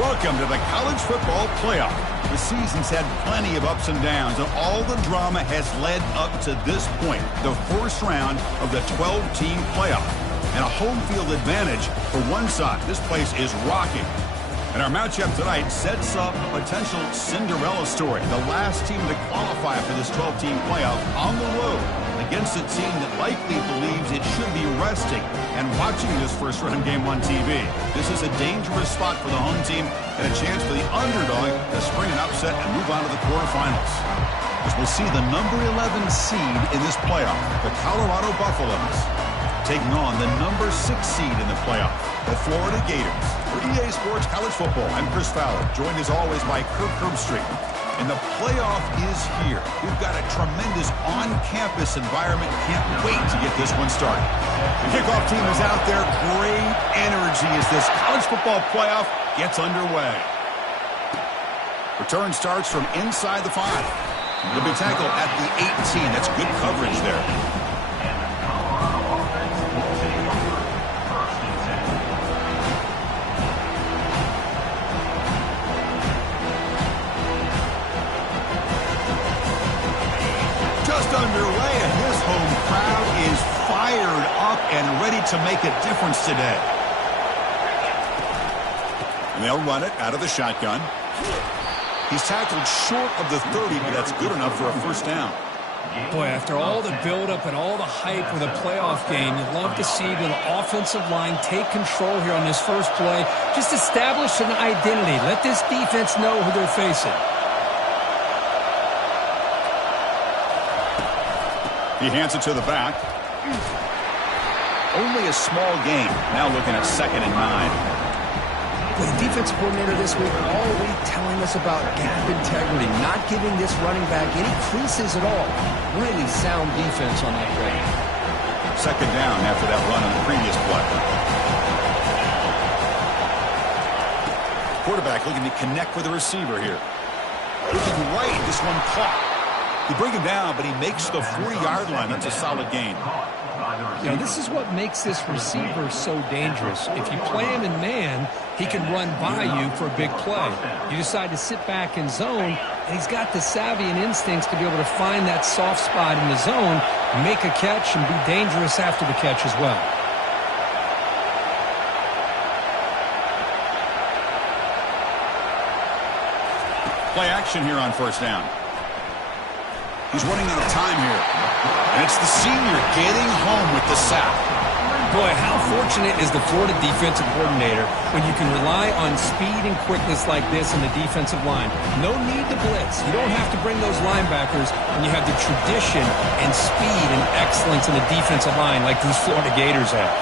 Welcome to the College Football Playoff. The season's had plenty of ups and downs, and all the drama has led up to this point, the first round of the 12-team playoff. And a home field advantage for one side. This place is rocking. And our matchup tonight sets up a potential Cinderella story. The last team to qualify for this 12-team playoff on the road against a team that likely believes it should be resting and watching this first-round game on TV. This is a dangerous spot for the home team and a chance for the underdog to spring an upset and move on to the quarterfinals. As we'll see the number 11 seed in this playoff, the Colorado Buffaloes, taking on the number 6 seed in the playoff, the Florida Gators. For EA Sports College Football, I'm Chris Fowler, joined as always by Kirk Herbstreit. And the playoff is here. We've got a tremendous on-campus environment. Can't wait to get this one started. The kickoff team is out there. Great energy as this college football playoff gets underway. Return starts from inside the 5. It'll be tackled at the 18. That's good coverage there. Underway, and his home crowd is fired up and ready to make a difference today. And they'll run it out of the shotgun. He's tackled short of the 30, but that's good enough for a first down. Boy, after all the buildup and all the hype with a playoff game, you'd love to see the offensive line take control here on this first play. Just establish an identity. Let this defense know who they're facing. He hands it to the back. Only a small gain. Now looking at 2nd and 9. But the defensive coordinator this week all week telling us about gap integrity, not giving this running back any creases at all. Really sound defense on that play. 2nd down after that run on the previous play. Quarterback looking to connect with the receiver here. Looking right, this one caught. He brings him down, but he makes the 40-yard line. That's a solid gain. You know, this is what makes this receiver so dangerous. If you play him in man, he can run by you for a big play. You decide to sit back in zone, and he's got the savvy and instincts to be able to find that soft spot in the zone, make a catch, and be dangerous after the catch as well. Play action here on first down. He's running out of time here. And it's the senior getting home with the sack. Boy, how fortunate is the Florida defensive coordinator when you can rely on speed and quickness like this in the defensive line. No need to blitz. You don't have to bring those linebackers when you have the tradition and speed and excellence in the defensive line like these Florida Gators have.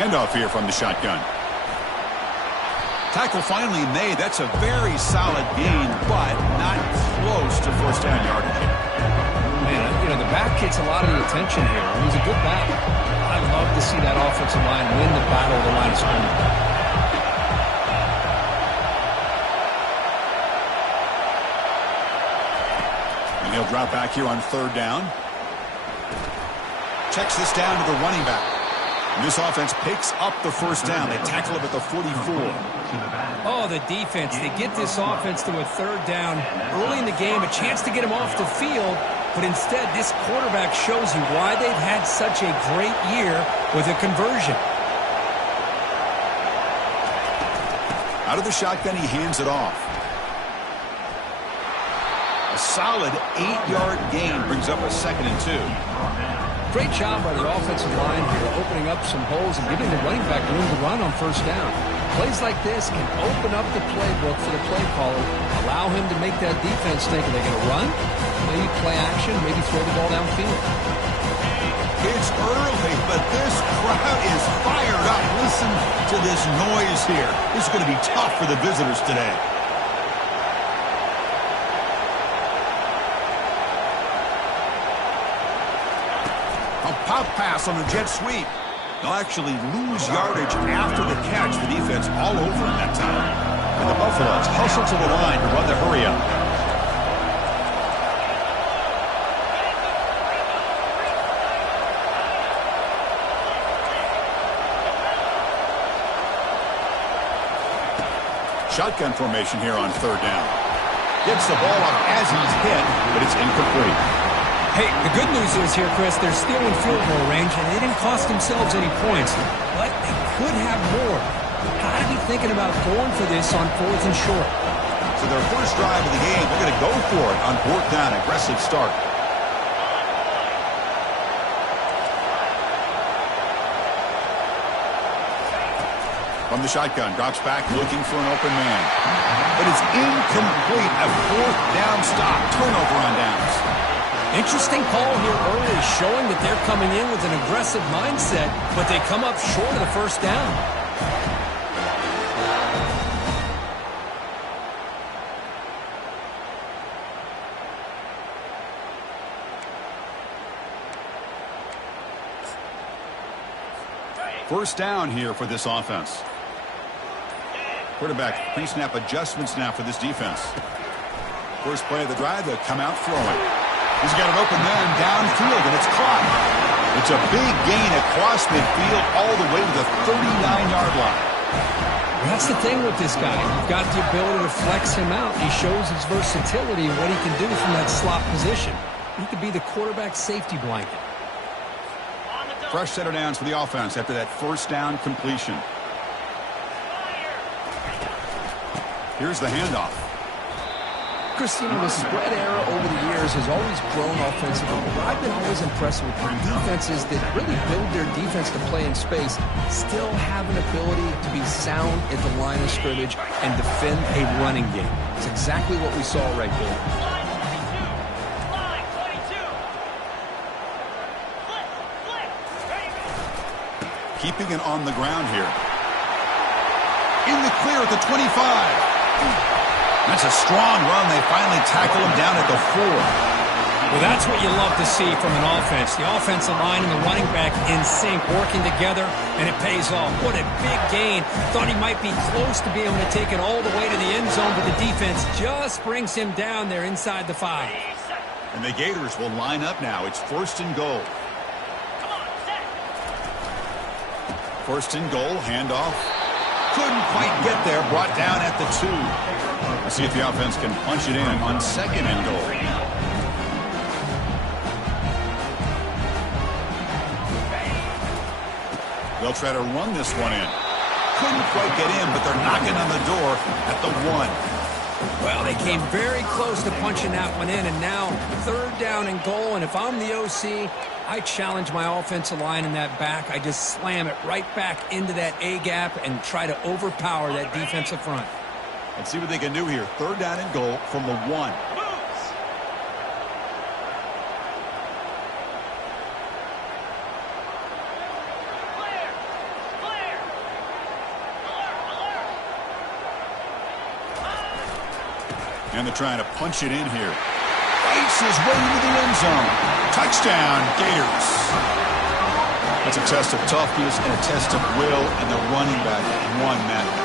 Handoff here from the shotgun. Tackle finally made. That's a very solid gain, but not close to first down yardage. Man, you know, the back gets a lot of the attention here. He's a good back. I love to see that offensive line win the battle of the line of scrimmage. And he'll drop back here on 3rd down. Checks this down to the running back. And this offense picks up the first down. They tackle him at the 44. Oh, the defense. They get this offense to a 3rd down early in the game, a chance to get him off the field. But instead, this quarterback shows you why they've had such a great year with a conversion. Out of the shotgun, he hands it off. A solid 8-yard gain brings up a 2nd and 2. Great job by the offensive line here, opening up some holes and giving the running back room to run on first down. Plays like this can open up the playbook for the play caller, allow him to make that defense think, are they going to run? Maybe play action, maybe throw the ball downfield. It's early, but this crowd is fired up. Listen to this noise here. This is going to be tough for the visitors today. A pop pass on the jet sweep. They'll actually lose yardage after the catch. The defense all over him that time. And the Buffaloes hustle to the line to run the hurry up. Shotgun formation here on third down. Gets the ball up as he's hit, but it's incomplete. Hey, the good news is here, Chris, they're still in field goal range, and they didn't cost themselves any points, but they could have more. Got to be thinking about going for this on 4th and short. So their first drive of the game, they're going to go for it on 4th down. Aggressive start. From the shotgun, drops back looking for an open man. But it's incomplete. A 4th down stop. Turnover on downs. Interesting call here early, showing that they're coming in with an aggressive mindset, but they come up short of the first down. First down here for this offense. Quarterback pre-snap adjustments now for this defense. First play of the drive, they'll come out throwing. He's got an open man downfield, and it's caught. It's a big gain across midfield all the way to the 39-yard line. That's the thing with this guy. You've got the ability to flex him out. He shows his versatility and what he can do from that slot position. He could be the quarterback safety blanket. Fresh set of downs for the offense after that first down completion. Here's the handoff. Christina, the spread era over the years has always grown offensively, but I've been always impressed with the defenses that really build their defense to play in space, still have an ability to be sound at the line of scrimmage and defend a running game. It's exactly what we saw right there. Keeping it on the ground here. In the clear at the 25. That's a strong run. They finally tackle him down at the 4. Well, that's what you love to see from an offense. The offensive line and the running back in sync, working together, and it pays off. What a big gain. Thought he might be close to being able to take it all the way to the end zone, but the defense just brings him down there inside the 5. And the Gators will line up now. It's 1st and goal. First and goal, handoff. Couldn't quite get there, brought down at the 2. Let's see if the offense can punch it in on 2nd and goal. They'll try to run this one in. Couldn't quite get in, but they're knocking on the door at the 1. Well, they came very close to punching that one in, and now 3rd down and goal, and if I'm the OC, I challenge my offensive line in that back. I just slam it right back into that A-gap and try to overpower that defensive front. Let's see what they can do here. 3rd down and goal from the 1. And they're trying to punch it in here. Fights his way into the end zone. Touchdown, Gators. That's a test of toughness and a test of will, and the running back won that.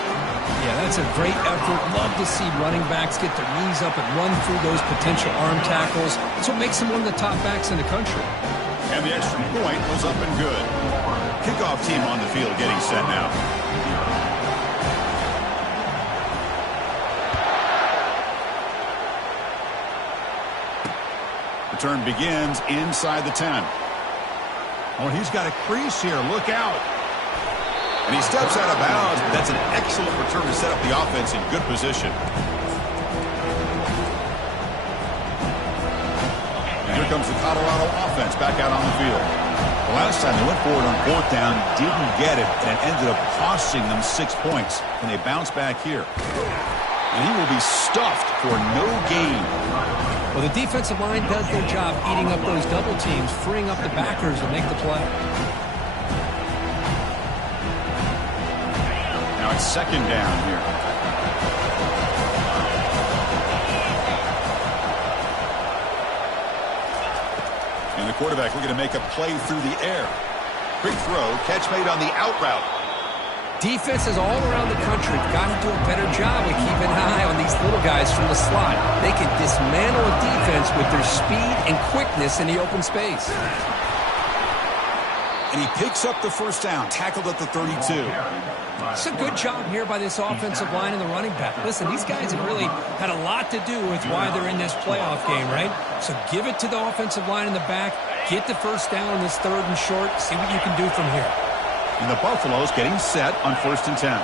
Yeah, that's a great effort. Love to see running backs get their knees up and run through those potential arm tackles. That's what makes them one of the top backs in the country. And the extra point was up and good. Kickoff team on the field getting set now. Return begins inside the 10. Oh, he's got a crease here. Look out. And he steps out of bounds, but that's an excellent return to set up the offense in good position. And here comes the Colorado offense back out on the field. The last time they went forward on 4th down, didn't get it, and it ended up costing them 6 points. And they bounce back here. And he will be stuffed for no gain. Well, the defensive line does their job eating up those double teams, freeing up the backers to make the play. Now it's 2nd down here. And the quarterback looking to make a play through the air. Quick throw, catch made on the out route. Defenses all around the country have got to do a better job of keeping an eye on these little guys from the slot. They can dismantle a defense with their speed and quickness in the open space. And he picks up the first down, tackled at the 32. It's a good job here by this offensive line and the running back. Listen, these guys have really had a lot to do with why they're in this playoff game, right? So give it to the offensive line in the back. Get the first down on this 3rd and short. See what you can do from here. And the Buffaloes getting set on 1st and 10.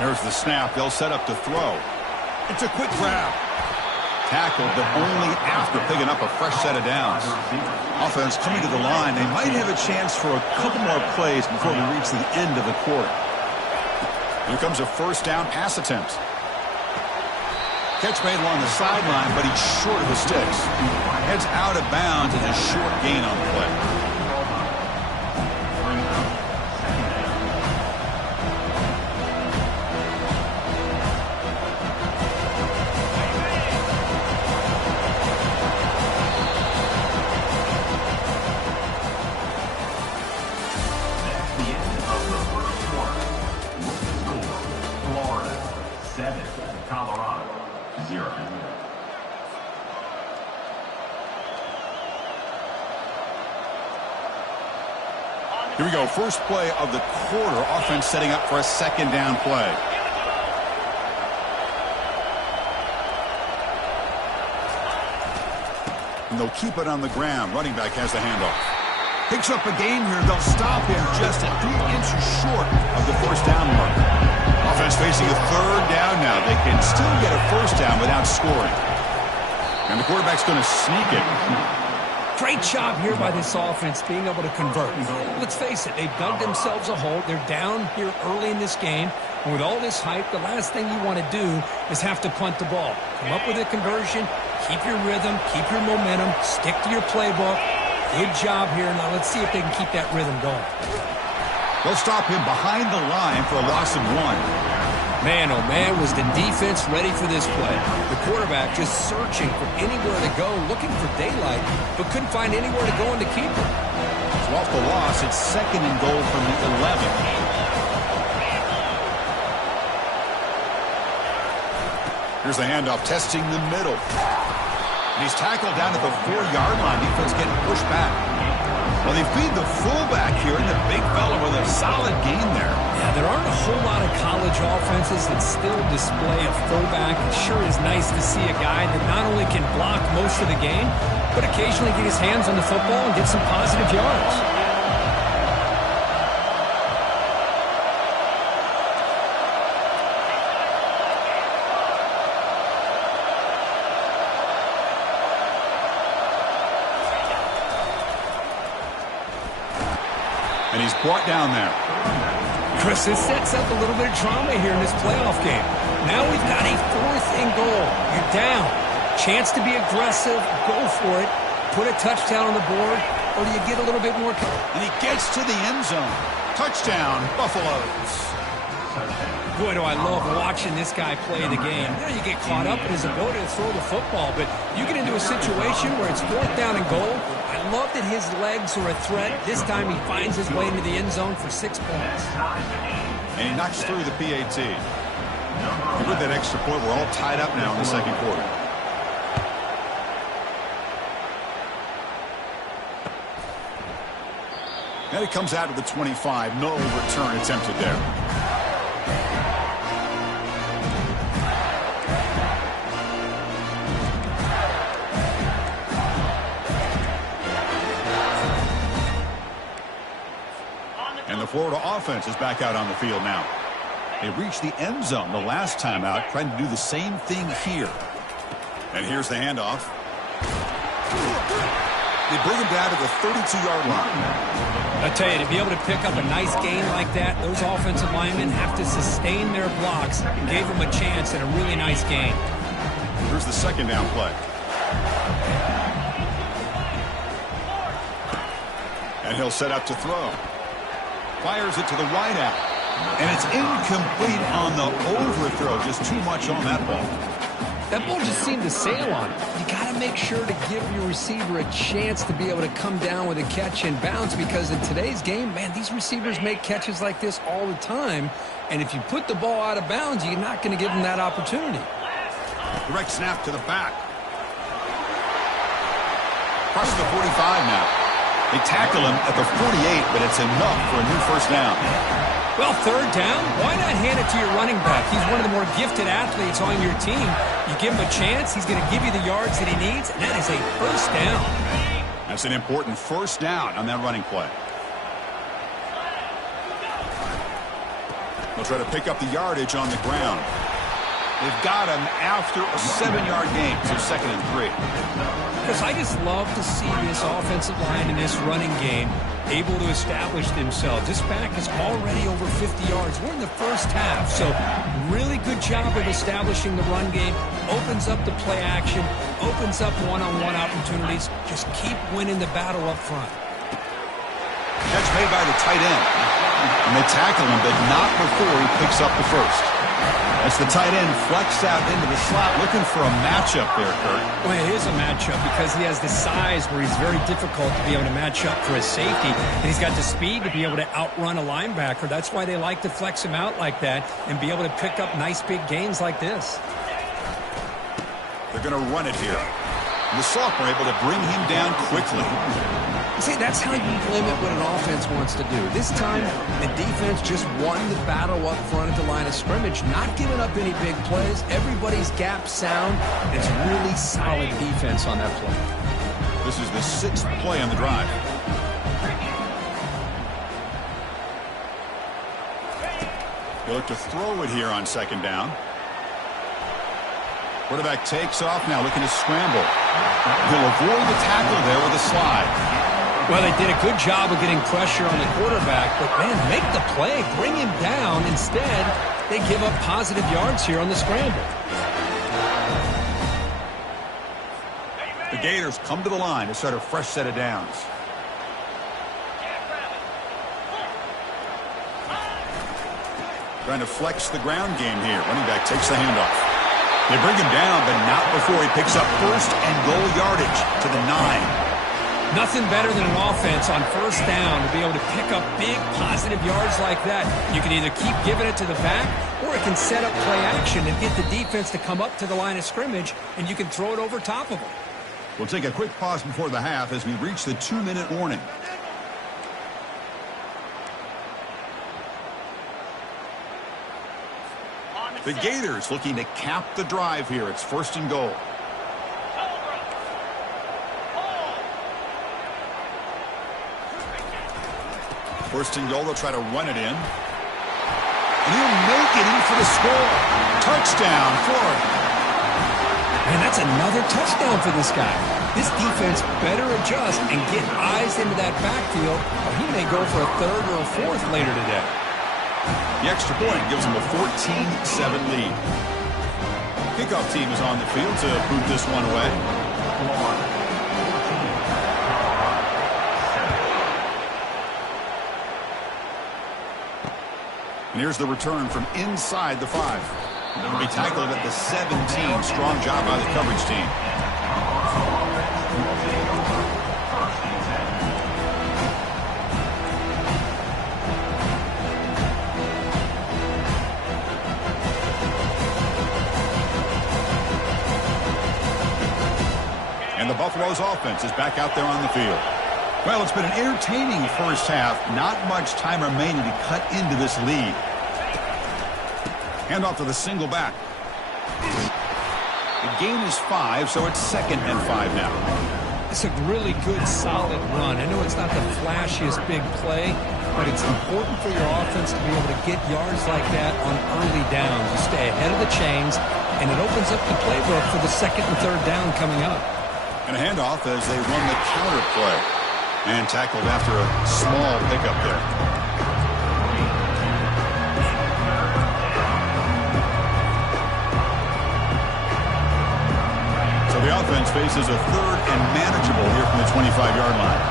There's the snap. They'll set up to throw. It's a quick grab. Tackled, but only after picking up a fresh set of downs. Offense coming to the line. They might have a chance for a couple more plays before we reach the end of the quarter. Here comes a first down pass attempt. Catch made along the sideline, but he's short of the sticks. Heads out of bounds and a short gain on the play. Here we go. First play of the quarter. Offense setting up for a 2nd down play. And they'll keep it on the ground. Running back has the handoff. Picks up a gain here. They'll stop him just at 3 inches short of the first down mark. Offense facing a 3rd down now. They can still get a first down without scoring. And the quarterback's going to sneak it. Great job here by this offense being able to convert. Let's face it, they've dug themselves a hole. They're down here early in this game. And with all this hype, the last thing you want to do is have to punt the ball. Come up with a conversion, keep your rhythm, keep your momentum, stick to your playbook. Good job here. Now let's see if they can keep that rhythm going. They'll stop him behind the line for a loss of 1. Man, oh man, was the defense ready for this play. The quarterback just searching for anywhere to go, looking for daylight, but couldn't find anywhere to go in the keeper. So off the loss, it's 2nd and goal from the 11. Here's the handoff, testing the middle. And he's tackled down at the 4-yard line. Defense getting pushed back. Well, they feed the fullback here, and the big fella with a solid gain there. Yeah, there aren't a whole lot of college offenses that still display a fullback. It sure is nice to see a guy that not only can block most of the game, but occasionally get his hands on the football and get some positive yards. And he's brought down there. Chris, this sets up a little bit of drama here in this playoff game. Now we've got a 4th and goal. You're down. Chance to be aggressive. Go for it. Put a touchdown on the board, or do you get a little bit more? And he gets to the end zone. Touchdown, Buffaloes. Boy, do I love watching this guy play the game. You know, you get caught up in his ability to throw the football, but you get into a situation where it's 4th down and goal. I love that his legs are a threat. This time he finds his way into the end zone for 6 points. And he knocks through the PAT. And with that extra point, we're all tied up now in the 2nd quarter. And it comes out to the 25. No return attempted there. And the Florida offense is back out on the field now. They reached the end zone the last time out, trying to do the same thing here. And here's the handoff. They bring him down to the 32-yard line. I tell you, to be able to pick up a nice gain like that, those offensive linemen have to sustain their blocks and gave them a chance at a really nice gain. Here's the 2nd down play. And he'll set up to throw. Fires it to the wide out. And it's incomplete on the overthrow. Just too much on that ball. That ball just seemed to sail on it. You got to make sure to give your receiver a chance to be able to come down with a catch and bounce, because in today's game, man, these receivers make catches like this all the time. And if you put the ball out of bounds, you're not going to give them that opportunity. Direct snap to the back. Across the 45 now. They tackle him at the 48, but it's enough for a new first down. Well, third down, why not hand it to your running back? He's one of the more gifted athletes on your team. You give him a chance, he's going to give you the yards that he needs, and that is a first down. That's an important first down on that running play. They'll try to pick up the yardage on the ground. They've got him after a 7-yard gain, so 2nd and 3. Chris, I just love to see this offensive line in this running game able to establish themselves. This back is already over 50 yards. We're in the first half, so really good job of establishing the run game. Opens up the play action, opens up one-on-one opportunities. Just keep winning the battle up front. Catch made by the tight end. And they tackle him, but not before he picks up the first. As the tight end flex out into the slot, looking for a matchup there, Kurt. Well, it is a matchup because he has the size where he's very difficult to be able to match up for a safety. And he's got the speed to be able to outrun a linebacker. That's why they like to flex him out like that and be able to pick up nice big gains like this. They're going to run it here. And the sophomore able to bring him down quickly. See, that's how you limit what an offense wants to do. This time, the defense just won the battle up front at the line of scrimmage, not giving up any big plays. Everybody's gap sound. It's really solid defense on that play. This is the 6th play on the drive. He'll look to throw it here on 2nd down. Quarterback takes off now, looking to scramble. He'll avoid the tackle there with a slide. Well, they did a good job of getting pressure on the quarterback, but, man, make the play, bring him down. Instead, they give up positive yards here on the scramble. The Gators come to the line to start a fresh set of downs. Trying to flex the ground game here. Running back takes the handoff. They bring him down, but not before he picks up 1st and goal yardage to the 9. Nothing better than an offense on 1st down to be able to pick up big positive yards like that. You can either keep giving it to the back, or it can set up play action and get the defense to come up to the line of scrimmage, and you can throw it over top of them. We'll take a quick pause before the half as we reach the 2-minute warning. The Gators looking to cap the drive here. It's 1st and goal. First and goal, they'll try to run it in. And he'll make it in for the score. Touchdown, Florida. Man, that's another touchdown for this guy. This defense better adjust and get eyes into that backfield, or he may go for a 3rd or a 4th later today. The extra point gives them a 14-7 lead. Kickoff team is on the field to boot this one away. And here's the return from inside the 5. It'll be tackled at the 17. Strong job by the coverage team. And the Buffalo's offense is back out there on the field. Well, it's been an entertaining first half. Not much time remaining to cut into this lead. Hand off to the single back. The gain is 5, so it's 2nd and 5 now. It's a really good, solid run. I know it's not the flashiest big play, but it's important for your offense to be able to get yards like that on early downs. You stay ahead of the chains, and it opens up the playbook for the 2nd and 3rd down coming up. And a handoff as they run the counter play. And tackled after a small pickup there. So the offense faces a 3rd and manageable here from the 25-yard line.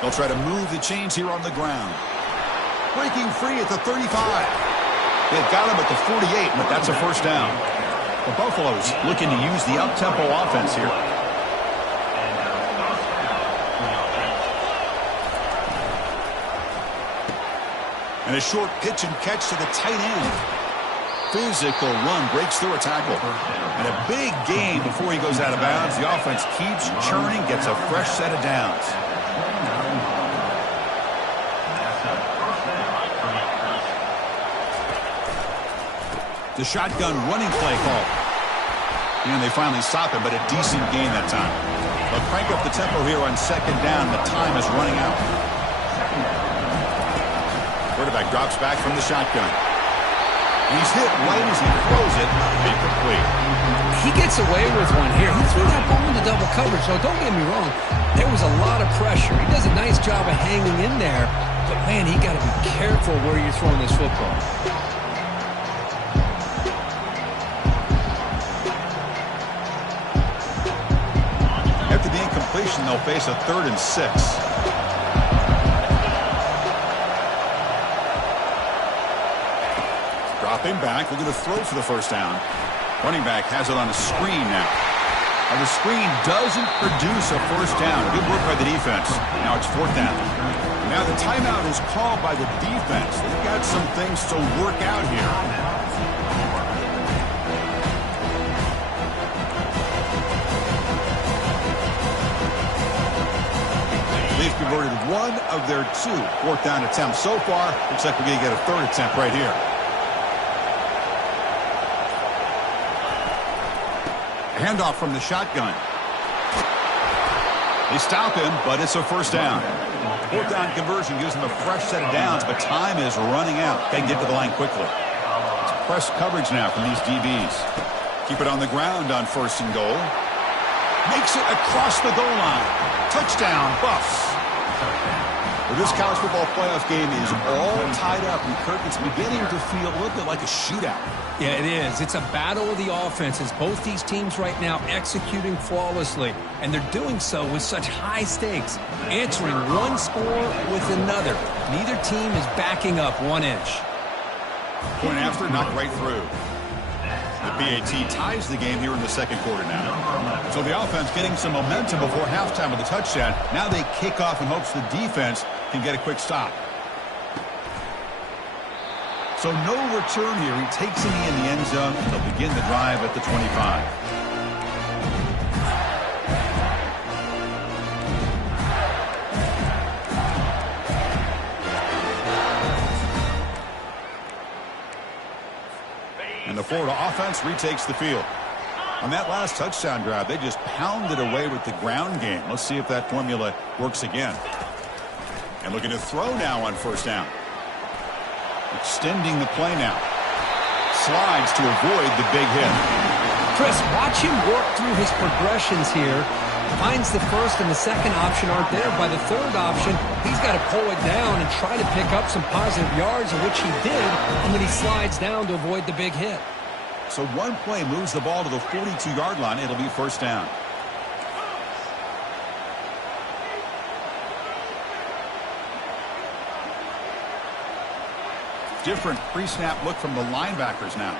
They'll try to move the chains here on the ground. Breaking free at the 35. They've got him at the 48, but that's a first down. The Buffaloes looking to use the up-tempo offense here. And a short pitch and catch to the tight end. physical run breaks through a tackle. And a big gain before he goes out of bounds. The offense keeps churning, gets a fresh set of downs. The shotgun running play call. And they finally stop him, but a decent gain that time. They'll crank up the tempo here on second down. The time is running out. Quarterback drops back from the shotgun. He's hit right as he throws it. Incomplete. He gets away with one here. He threw that ball into double coverage, so don't get me wrong. There was a lot of pressure. He does a nice job of hanging in there. But, man, he got to be careful where you're throwing this football. After the incompletion, they'll face a 3rd and 6. Dropping back, looking to throw for the first down. Running back has it on a screen now. And the screen doesn't produce a first down. Good work by the defense. Now it's 4th down. Now the timeout is called by the defense. They've got some things to work out here. They've converted one of their 2 4th down attempts so far. Looks like we're going to get a 3rd attempt right here. A handoff from the shotgun. They stop him, but it's a first down. 4th down conversion gives them a fresh set of downs, but time is running out. Got to get to the line quickly. It's press coverage now from these DBs. Keep it on the ground on 1st and goal. Makes it across the goal line. Touchdown, Buffs. Well, this college football playoff game is all tied up, and Kirk, it's beginning to feel a little bit like a shootout. Yeah, it is. It's a battle of the offenses. Both these teams right now executing flawlessly, and they're doing so with such high stakes, answering one score with another. Neither team is backing up 1 inch. Point after, knocked right through. The BAT ties the game here in the 2nd quarter now. So the offense getting some momentum before halftime with a touchdown. Now they kick off in hopes the defense can get a quick stop. So no return here. He takes it in the end zone. They'll begin the drive at the 25. And the Florida offense retakes the field. On that last touchdown drive, they just pounded away with the ground game. Let's see if that formula works again. And looking to throw now on 1st down. Extending the play now. Slides to avoid the big hit. Chris, watch him work through his progressions here. Finds the 1st and the 2nd option aren't there. By the 3rd option, he's got to pull it down and try to pick up some positive yards, which he did, and then he slides down to avoid the big hit. So one play moves the ball to the 42-yard line. It'll be 1st down. Different pre-snap look from the linebackers now.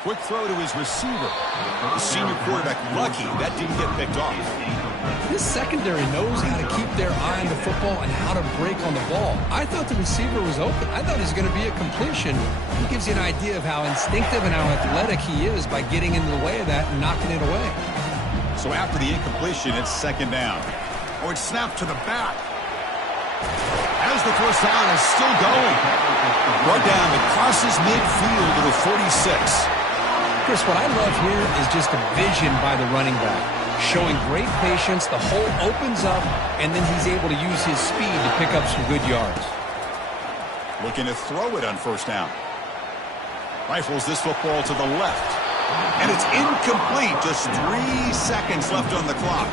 Quick throw to his receiver. The senior quarterback lucky that didn't get picked off. This secondary knows how to keep their eye on the football and how to break on the ball. I thought the receiver was open. I thought it was going to be a completion. It gives you an idea of how instinctive and how athletic he is by getting into the way of that and knocking it away. So after the incompletion, it's 2nd down. Oh, it's snapped to the back. As the 1st down is still going. Brought down, it crosses midfield to the 46. Chris, what I love here is just a vision by the running back. Showing great patience, the hole opens up, and then he's able to use his speed to pick up some good yards. Looking to throw it on 1st down. Rifles this football to the left. And it's incomplete. Just 3 seconds left on the clock.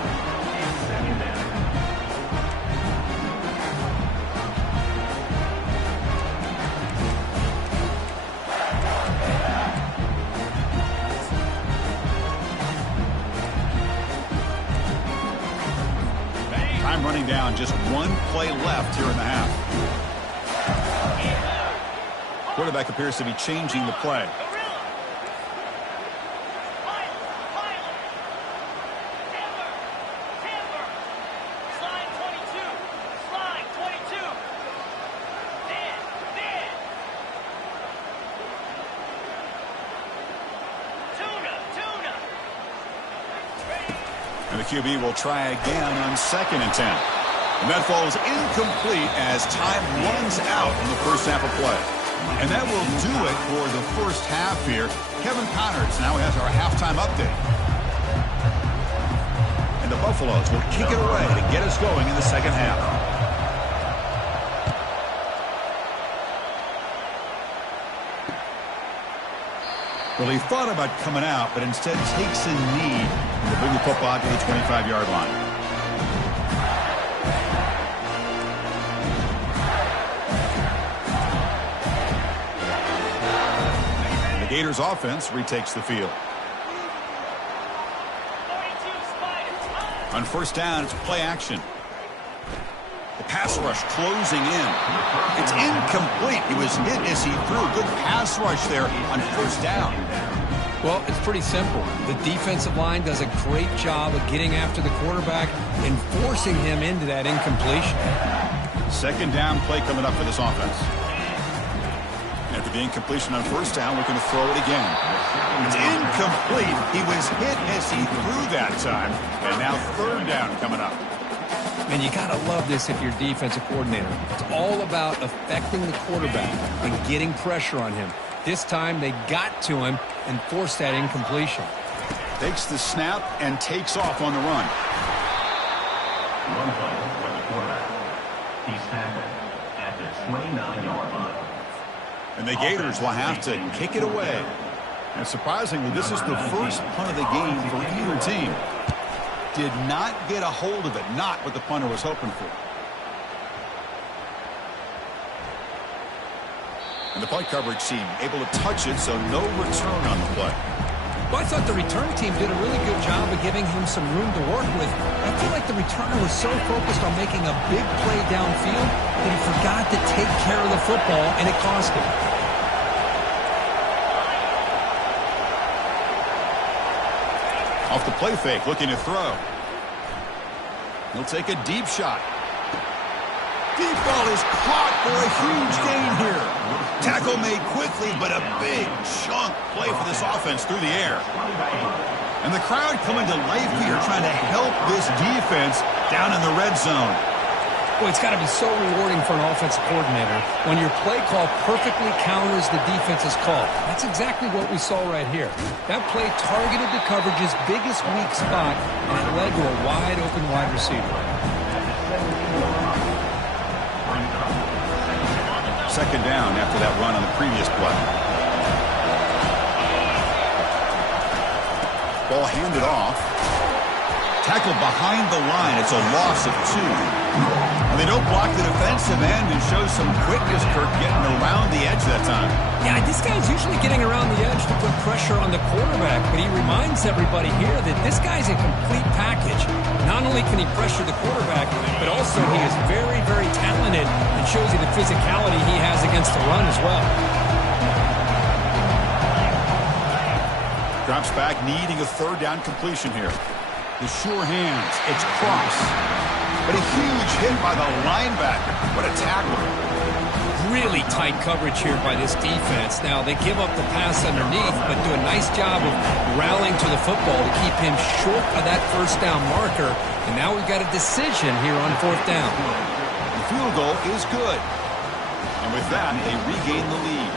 Time running down, just 1 play left here in the half. Quarterback appears to be changing the play. And the QB will try again on 2nd and 10. And that falls incomplete as time runs out in the first half of play. And that will do it for the first half here. Kevin Connors now has our halftime update. And the Buffaloes will kick it away to get us going in the second half. Well, he thought about coming out, but instead takes a knee and will bring the football to the 25-yard line. The Gators offense retakes the field. On first down, it's play action. The pass rush closing in. It's incomplete. He was hit as he threw. Good pass rush there on first down. Well, it's pretty simple. The defensive line does a great job of getting after the quarterback and forcing him into that incompletion. Second down play coming up for this offense. After the incompletion on first down, we're going to throw it again. It's incomplete. He was hit as he threw that time. And now third down coming up. And you got to love this if you're defensive coordinator. It's all about affecting the quarterback and getting pressure on him. This time they got to him and forced that incompletion. Takes the snap and takes off on the run. One play for the quarterback. He's tackled at the 29-yard line. And the Gators will have to kick it away. And surprisingly, this is the first punt of the game for either team. Did not get a hold of it, not what the punter was hoping for. And the punt coverage team able to touch it, so no return on the play. Well, I thought the return team did a really good job of giving him some room to work with. I feel like the returner was so focused on making a big play downfield that he forgot to take care of the football, and it cost him. Off the play fake, looking to throw. He'll take a deep shot. Deep ball is caught for a huge gain here. Tackle made quickly, but a big chunk play for this offense through the air. And the crowd coming to life here, trying to help this defense down in the red zone. Well, it's got to be so rewarding for an offensive coordinator when your play call perfectly counters the defense's call. That's exactly what we saw right here. That play targeted the coverage's biggest weak spot, and it led to a wide-open wide receiver. Second down after that run on the previous play. Ball handed off. Tackled behind the line. It's a loss of 2. And they don't block the defensive end and show some quickness, Kirk, getting around the edge that time. Yeah, this guy's usually getting around the edge to put pressure on the quarterback, but he reminds everybody here that this guy's a complete package. Not only can he pressure the quarterback, but also he is very, very talented and shows you the physicality he has against the run as well. Drops back, needing a third down completion here. The sure hands. It's Cross. But a huge hit by the linebacker. What a tackle. Really tight coverage here by this defense. Now, they give up the pass underneath, but do a nice job of rallying to the football to keep him short of that first down marker. And now we've got a decision here on fourth down. The field goal is good. And with that, they regain the lead.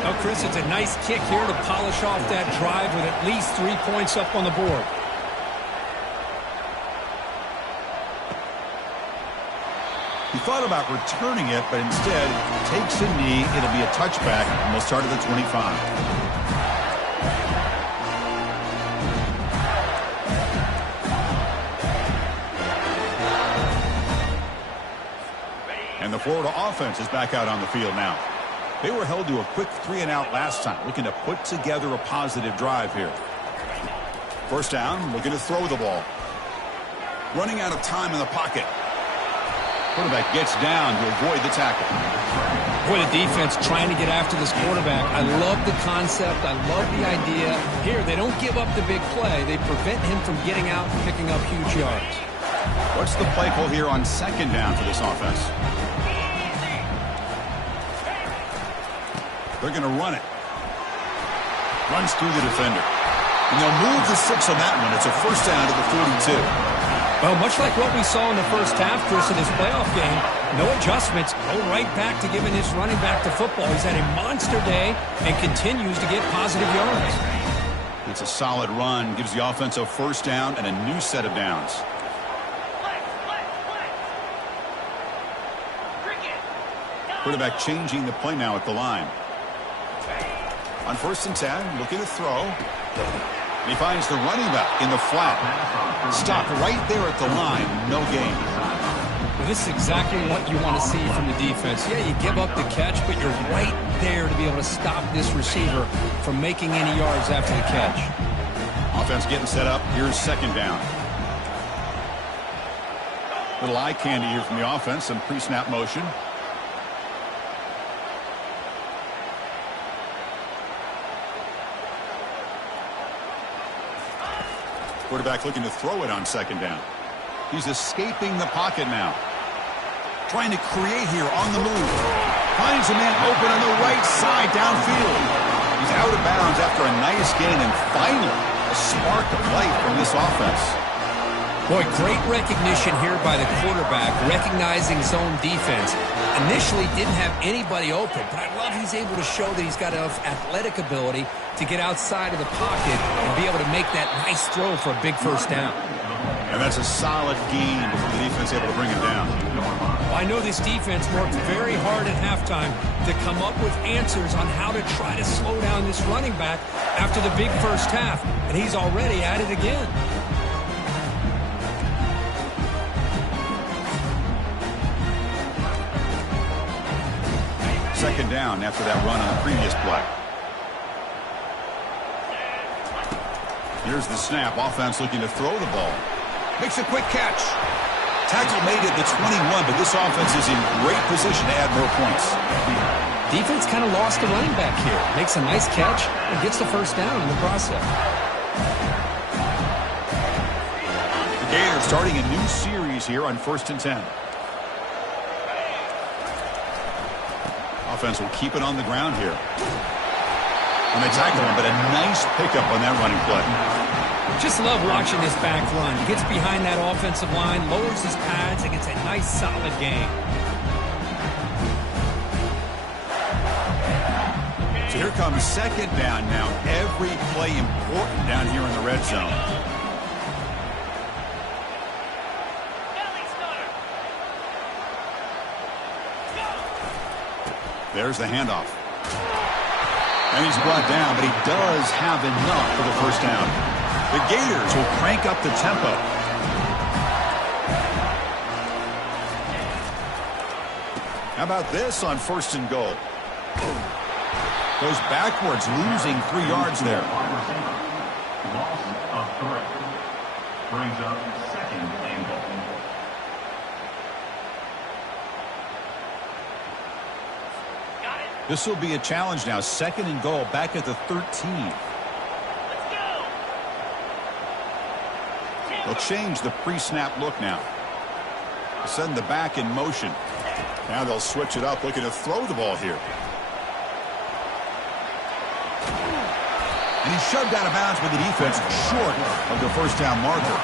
Now, Chris, it's a nice kick here to polish off that drive with at least 3 points up on the board. He thought about returning it, but instead takes a knee. It'll be a touchback, and we'll start at the 25. And the Florida offense is back out on the field now. They were held to a quick 3-and-out last time, looking to put together a positive drive here. First down, looking to throw the ball. Running out of time in the pocket. Quarterback gets down to avoid the tackle. Boy, the defense trying to get after this quarterback. I love the concept. I love the idea. Here, they don't give up the big play. They prevent him from getting out and picking up huge yards. What's the play call here on second down for this offense? They're going to run it. Runs through the defender. And they'll move the 6 on that one. It's a first down to the 42. Well, much like what we saw in the first half, Chris, of this playoff game, no adjustments, go right back to giving this running back to football. He's had a monster day and continues to get positive yards. It's a solid run, gives the offense a first down and a new set of downs. Quarterback changing the play now at the line. On 1st and 10, looking to throw. And he finds the running back in the flat. Stop right there at the line. No gain. Well, this is exactly what you want to see from the defense. Yeah, you give up the catch, but you're right there to be able to stop this receiver from making any yards after the catch. Offense getting set up. Here's 2nd down. Little eye candy here from the offense. Some pre-snap motion. Quarterback looking to throw it on 2nd down. He's escaping the pocket now. Trying to create here on the move. Finds a man open on the right side downfield. He's out of bounds after a nice gain, and finally a spark of life from this offense. Boy, great recognition here by the quarterback, recognizing zone defense. Initially didn't have anybody open, but I love he's able to show that he's got enough athletic ability to get outside of the pocket and be able to make that nice throw for a big first down. And that's a solid gain before the defense able to bring him down. Well, I know this defense worked very hard at halftime to come up with answers on how to try to slow down this running back after the big first half, and he's already at it again. Second down after that run on the previous play. Here's the snap. Offense looking to throw the ball. Makes a quick catch. Tackle made at the 21, but this offense is in great position to add more points. Defense kind of lost the running back here. Makes a nice catch and gets the first down in the process. The Gators starting a new series here on 1st and 10. Offense will keep it on the ground here. And they tackle him, but a nice pickup on that running play. Just love watching this back run. He gets behind that offensive line, lowers his pads, and gets a nice solid gain. So here comes 2nd down now. Every play important down here in the red zone. There's the handoff. And he's brought down, but he does have enough for the first down. The Gators will crank up the tempo. How about this on 1st and goal? Goes backwards, losing 3 yards there. Loss of 3. Brings up 2nd and goal. This will be a challenge now. 2nd and goal, back at the 13. They'll change the pre-snap look now. Send the back in motion. Now they'll switch it up, looking to throw the ball here. And he's shoved out of bounds with the defense short of the first down marker.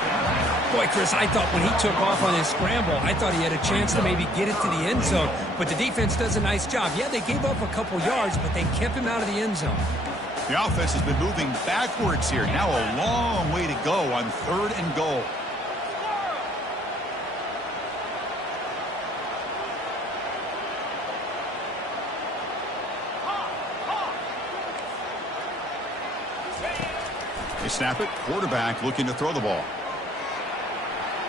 Boy, Chris, I thought when he took off on his scramble, I thought he had a chance to maybe get it to the end zone. But the defense does a nice job. Yeah, they gave up a couple yards, but they kept him out of the end zone. The offense has been moving backwards here. Now a long way to go on 3rd and goal. They snap it. Quarterback looking to throw the ball.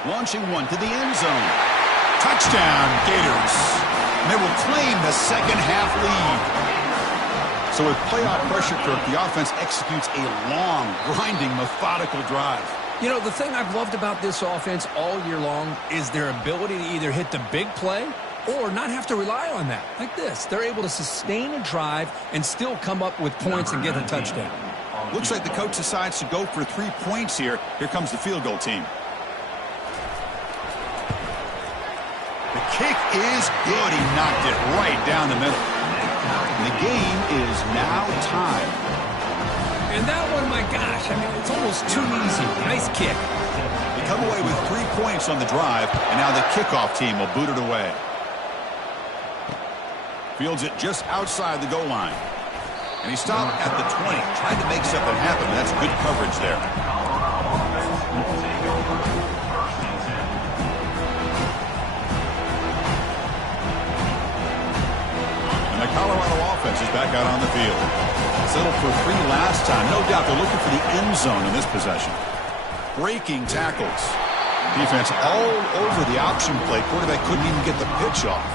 Launching one to the end zone. Touchdown, Gators. And they will claim the 2nd half lead. So with playoff pressure, Kirk, the offense executes a long, grinding, methodical drive. You know, the thing I've loved about this offense all year long is their ability to either hit the big play or not have to rely on that. Like this. They're able to sustain a drive and still come up with points and get a touchdown. Looks like the coach decides to go for 3 points here. Here comes the field goal team. The kick is good. He knocked it right down the middle. And the game is now tied. And that one, my gosh, gosh, I mean, it's almost too easy. Nice kick. They come away with 3 points on the drive, and now the kickoff team will boot it away. Fields it just outside the goal line. And he stopped at the 20, trying to make something happen. That's good coverage there. And the Colorado offense is back out on the field. Settled for 3 last time. No doubt they're looking for the end zone in this possession. Breaking tackles. Defense all over the option play. Quarterback couldn't even get the pitch off.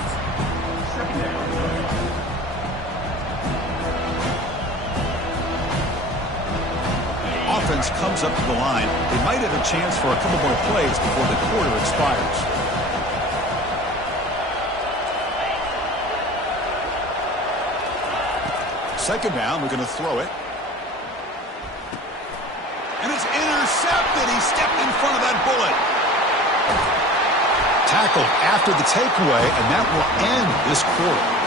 Offense comes up to the line. They might have a chance for a couple more plays before the quarter expires. Second down, we're going to throw it. And it's intercepted. He stepped in front of that bullet. Tackled after the takeaway, and that will end this quarter.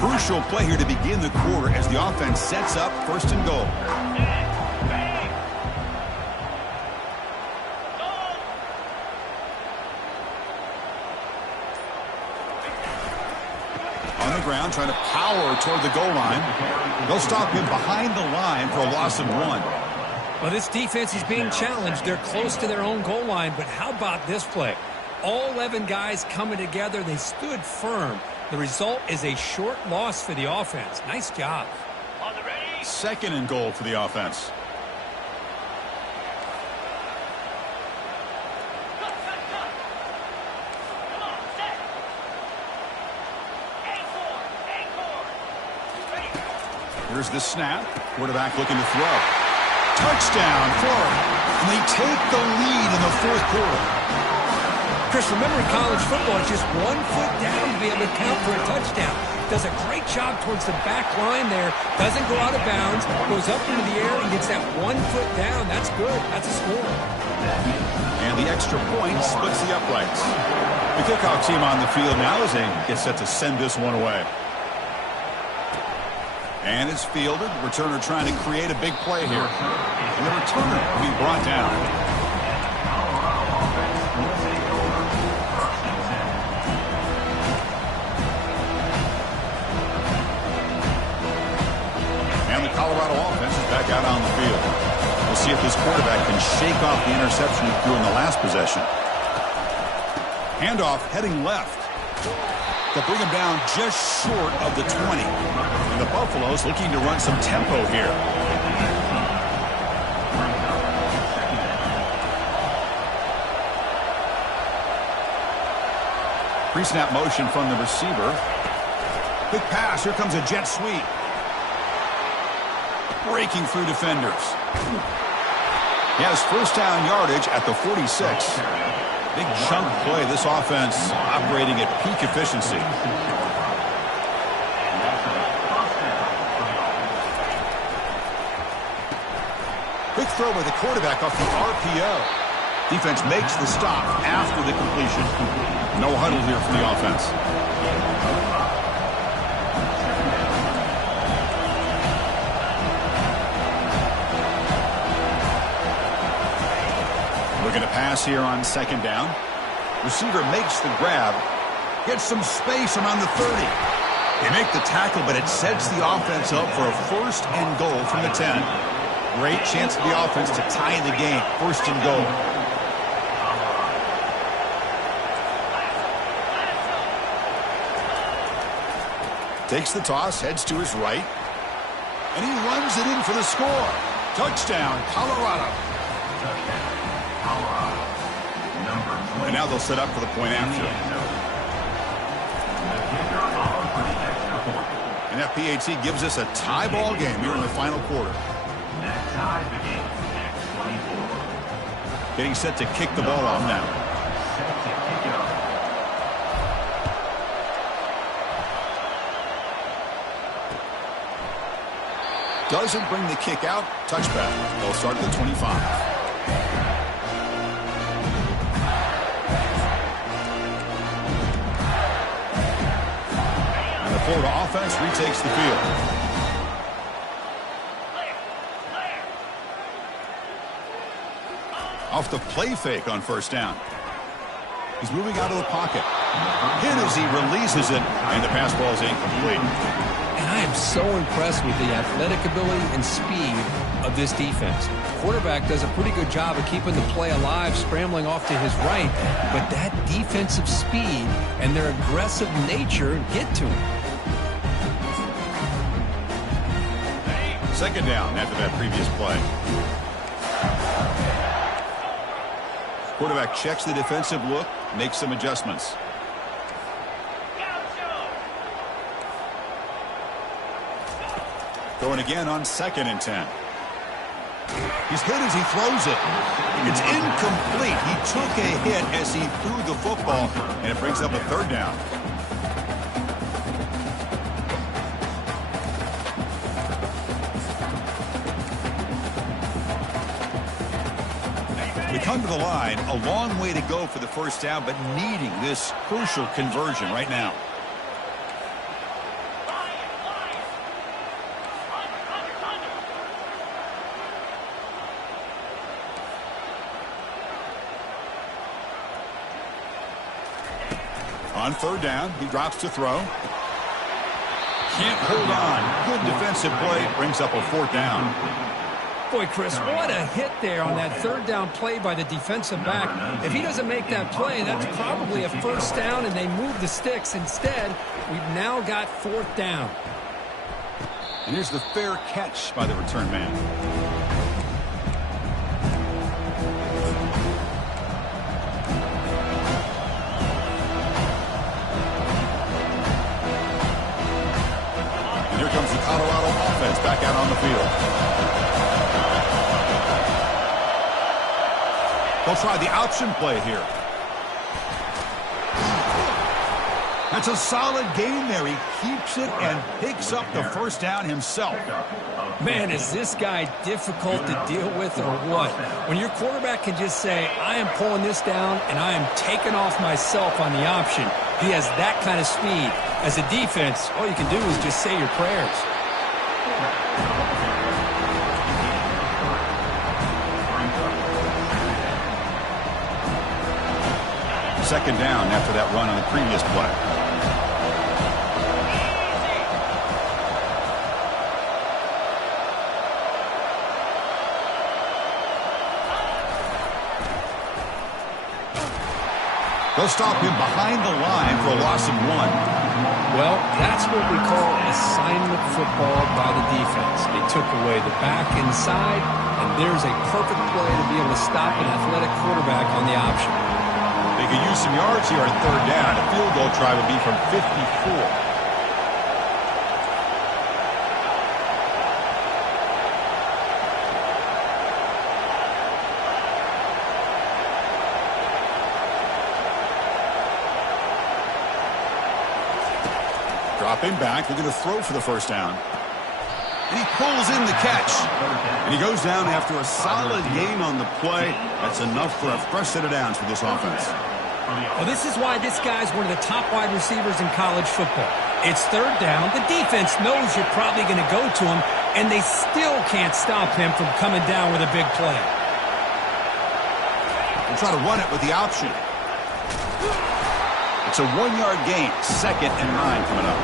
Crucial play here to begin the quarter as the offense sets up 1st and goal. On the ground, trying to power toward the goal line. They'll stop him behind the line for a loss of 1. Well, this defense is being challenged. They're close to their own goal line, but how about this play? All 11 guys coming together. They stood firm. The result is a short loss for the offense. Nice job. 2nd and goal for the offense. Here's the snap. Quarterback looking to throw. Touchdown, Florida. And they take the lead in the 4th quarter. Chris, remember in college football, it's just 1 foot down to be able to count for a touchdown. Does a great job towards the back line there. Doesn't go out of bounds. Goes up into the air and gets that 1 foot down. That's good. That's a score. And the extra point splits the uprights. The kickoff team on the field now as they get set to send this one away. And it's fielded. Returner trying to create a big play here. And the returner will be brought down. Colorado offense is back out on the field. We'll see if this quarterback can shake off the interception he threw in the last possession. Handoff heading left. They'll bring him down just short of the 20. And the Buffaloes looking to run some tempo here. Pre-snap motion from the receiver. Quick pass. Here comes a jet sweep. Breaking through defenders. He has 1st down yardage at the 46. Big chunk play. This offense operating at peak efficiency. Quick throw by the quarterback off the RPO. Defense makes the stop after the completion. No huddle here from the offense. Looking to pass here on 2nd down. Receiver makes the grab. Gets some space around the 30. They make the tackle, but it sets the offense up for a 1st and goal from the 10. Great chance for the offense to tie the game. 1st and goal. Takes the toss, heads to his right. And he runs it in for the score. Touchdown, Colorado. And now they'll set up for the point after. And that PAT gives us a tie ball game here in the final quarter. Getting set to kick the ball off now. Doesn't bring the kick out. Touchback. They'll start at the 25. And the Florida offense retakes the field. Off the play fake on first down. He's moving out of the pocket. Hit as he releases it, and the pass ball is incomplete. And I am so impressed with the athletic ability and speed of this defense. The quarterback does a pretty good job of keeping the play alive, scrambling off to his right, but that defensive speed and their aggressive nature get to him. Second down after that previous play. Quarterback checks the defensive look, makes some adjustments. Going again on 2nd and 10. He's hit as he throws it. It's incomplete. He took a hit as he threw the football, and it brings up a 3rd down. We come to the line, a long way to go for the first down, but needing this crucial conversion right now. On 3rd down, he drops to throw. Can't hold on. Good defensive play. Brings up a 4th down. Boy, Chris, what a hit there on that 3rd down play by the defensive back. If he doesn't make that play, that's probably a 1st down, and they move the sticks. Instead, we've now got 4th down. And here's the fair catch by the return man. And here comes the Colorado offense back out on the field. They'll try the option play here. That's a solid gain there. He keeps it and picks up the 1st down himself. Man, is this guy difficult to deal with or what? When your quarterback can just say, I am pulling this down and I am taking off myself on the option. He has that kind of speed. As a defense, all you can do is just say your prayers. 2nd down after that run on the previous play. They'll stop him behind the line for a loss of 1. Well, that's what we call assignment football by the defense. They took away the back inside, and there's a perfect play to be able to stop an athletic quarterback on the option. They could use some yards here on 3rd down. A field goal try would be from 54. Dropping back, they're going to throw for the 1st down. And he pulls in the catch. And he goes down after a solid gain on the play. That's enough for a fresh set of downs for this offense. Well, this is why this guy's one of the top wide receivers in college football. It's 3rd down. The defense knows you're probably going to go to him, and they still can't stop him from coming down with a big play. They'll try to run it with the option. It's a 1-yard gain. 2nd and 9 coming up.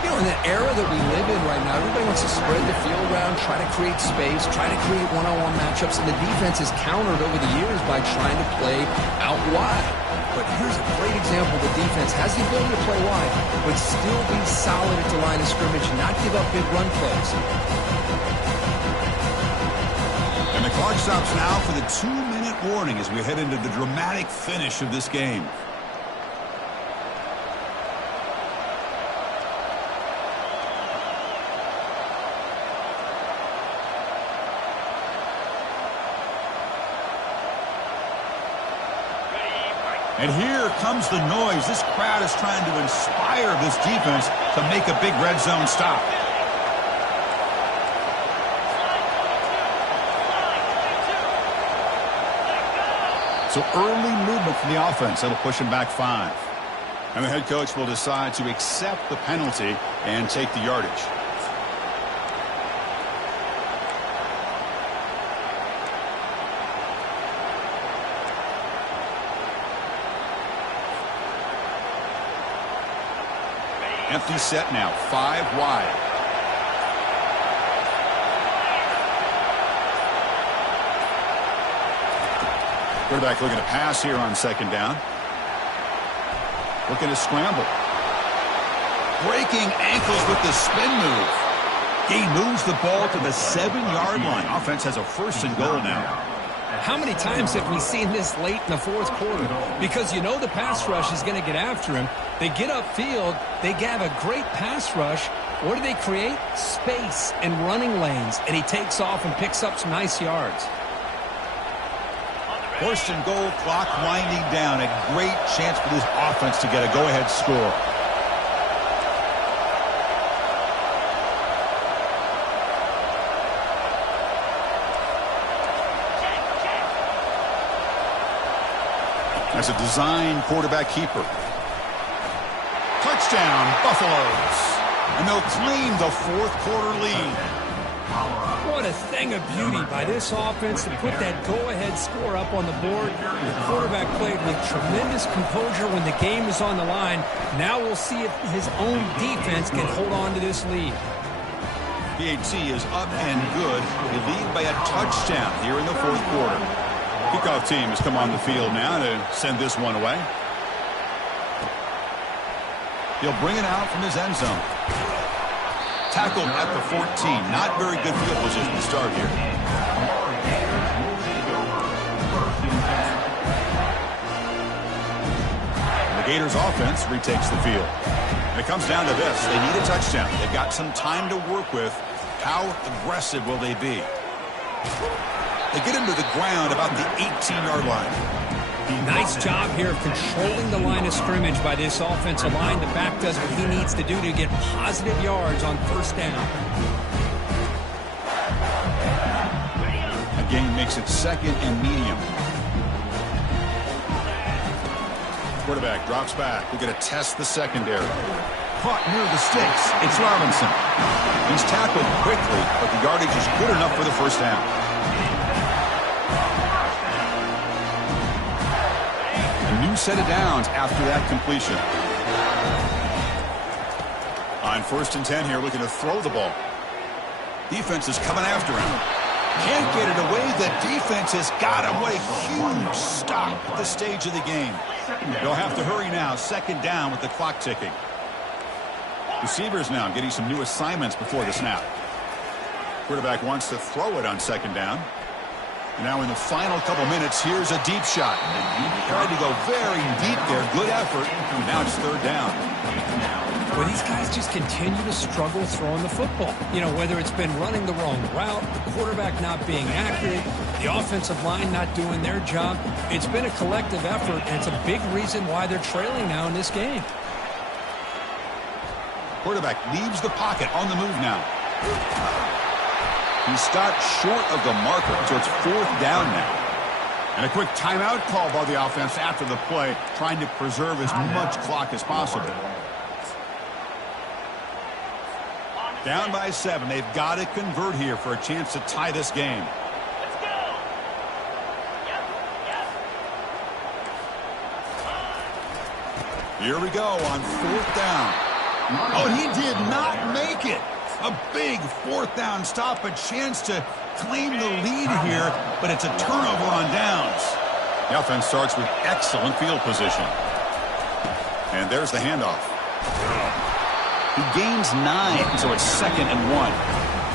You know, in the era that we live in right now, everybody wants to spread the field around, try to create space, try to create one-on-one matchups, and the defense has countered over the years by trying to play out wide. But here's a great example. The defense has the ability to play wide, but still be solid at the line of scrimmage and not give up big run plays. And the clock stops now for the 2-minute warning as we head into the dramatic finish of this game. And here comes the noise. This crowd is trying to inspire this defense to make a big red zone stop. So early movement from the offense. That'll push him back 5. And the head coach will decide to accept the penalty and take the yardage. Empty set now, 5 wide. Quarterback looking to pass here on 2nd down. Looking to scramble. Breaking ankles with the spin move. He moves the ball to the 7-yard line. Offense has a 1st and goal now. How many times have we seen this late in the 4th quarter? Because you know the pass rush is going to get after him. They get upfield. They have a great pass rush. What do they create? Space and running lanes. And he takes off and picks up some nice yards. 1st and goal, clock winding down. A great chance for this offense to get a go-ahead score. That's a design quarterback keeper. Touchdown, Buffaloes. And they'll claim the 4th quarter lead. What a thing of beauty by this offense to put that go-ahead score up on the board. The quarterback played with tremendous composure when the game was on the line. Now we'll see if his own defense can hold on to this lead. PAT is up and good. They lead by a touchdown here in the 4th quarter. Kickoff team has come on the field now to send this one away. He'll bring it out from his end zone. Tackled at the 14. Not very good field position to start here. The Gators offense retakes the field. And it comes down to this. They need a touchdown. They've got some time to work with. How aggressive will they be? They get him to the ground about the 18-yard line. Nice job here of controlling the line of scrimmage by this offensive line. The back does what he needs to do to get positive yards on 1st down. Again, makes it 2nd and medium. Quarterback drops back. We're going to test the secondary. Caught near the sticks. It's Robinson. He's tackled quickly, but the yardage is good enough for the 1st down. New set of downs after that completion. On 1st and 10 here, looking to throw the ball. Defense is coming after him. Can't get it away. The defense has got him. What a huge stop at this stage of the game. They'll have to hurry now. 2nd down with the clock ticking. Receivers now getting some new assignments before the snap. Quarterback wants to throw it on 2nd down. Now in the final couple minutes, here's a deep shot. Tried to go very deep there. Good effort. And now it's 3rd down. Well, these guys just continue to struggle throwing the football. You know, whether it's been running the wrong route, the quarterback not being accurate, the offensive line not doing their job. It's been a collective effort, and it's a big reason why they're trailing now in this game. Quarterback leaves the pocket on the move now. He stopped short of the marker, so it's 4th down now. And a quick timeout call by the offense after the play, trying to preserve as much clock as possible. Down by 7. They've got to convert here for a chance to tie this game. Here we go on 4th down. Oh, and he did not make it. A big 4th down stop, a chance to claim the lead here, but it's a turnover on downs. The offense starts with excellent field position. And there's the handoff. He gains 9, so it's 2nd and 1.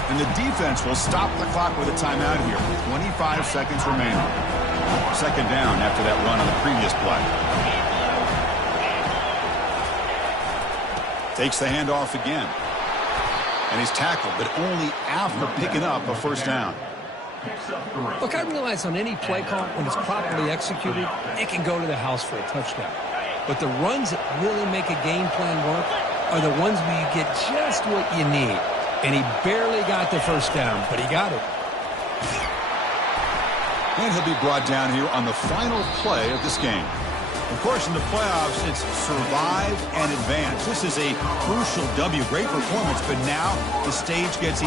And the defense will stop the clock with a timeout here. 25 seconds remaining. 2nd down after that run on the previous play. Takes the handoff again. And he's tackled, but only after picking up a 1st down. Look, I realize on any play call, when it's properly executed, it can go to the house for a touchdown. But the runs that really make a game plan work are the ones where you get just what you need. And he barely got the 1st down, but he got it. And he'll be brought down here on the final play of this game. Of course, in the playoffs, it's survive and advance. This is a crucial W. Great performance, but now the stage gets